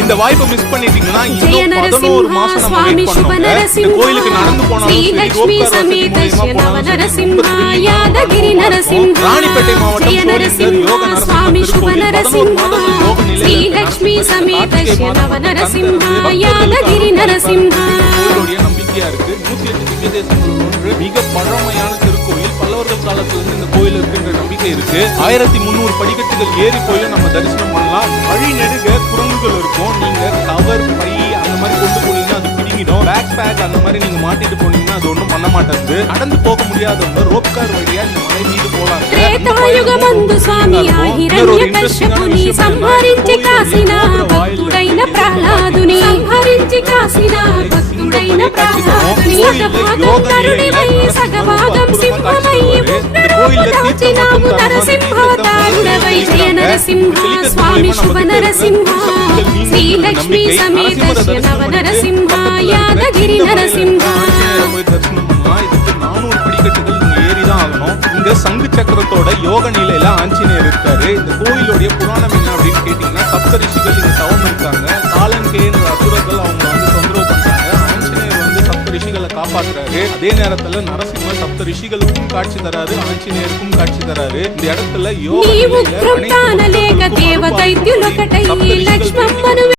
இந்த வாய்ப்பை மிஸ் பண்ணிட்டீங்கன்னா இன்னும் 11 மாசம் நம்ம வெயிட் பண்ணோங்க. இந்த கோயிலுக்கு நடந்து போனாலும் ராணிப்பேட்டை மாவட்டம் யோக நம்பிக்கையா இருக்கு. 108 திவ்ய தேசங்கள் மிக பழமையான திருக்கோயில். பல்லவர்கள் காலத்திலிருந்து இந்த கோயில் இருக்குன்ற நம்பிக்கை இருக்கு. 1300 படிக்கட்டுகள் ஏறி போய் நம்ம தரிசனம் பண்ணலாம். வழி நெடுக குரங்குகள் இருக்கும். நீங்க கவர் பை அந்த மாதிரி கொண்டு போனீங்கன்னா அது பிடிங்கிடும். பேக் பேக் அந்த மாதிரி நீங்க மாட்டிட்டு போனீங்கன்னா அது ஒண்ணும் பண்ண மாட்டாது. நடந்து போக முடியாதவங்க ரோப் கார் வழியா இந்த மலை மீது போலாம். స్వామి శుభ నరసింహ శ్రీ లక్ష్మీ సమేత నవ నరసింహ యాదగిరి నరసింహ. 400 படிக்கட்டுகள் நீங்க ஏறிதான் ஆகணும். இங்க சங்கு சக்கரத்தோட யோக நிலையில ஆஞ்சநேயர் இருக்காரு. இந்த கோயிலுடைய புராணம் என்ன அப்படின்னு கேட்டீங்கன்னா, சப்த ரிஷிகள் இங்க தவம் இருக்காங்க. காலங்கேன்ற அசுரர்கள் அவங்க தொந்தரவு பண்றாங்க. ஆஞ்சநேயர் சப்த ரிஷிகளை காப்பாற்றுறாரு. அதே நேரத்துல நரசிம்மர் சப்த ரிஷிகளுக்கும் காட்சி தராரு, ஆஞ்சநேயருக்கும் காட்சி தராரு. இந்த இடத்துல யோக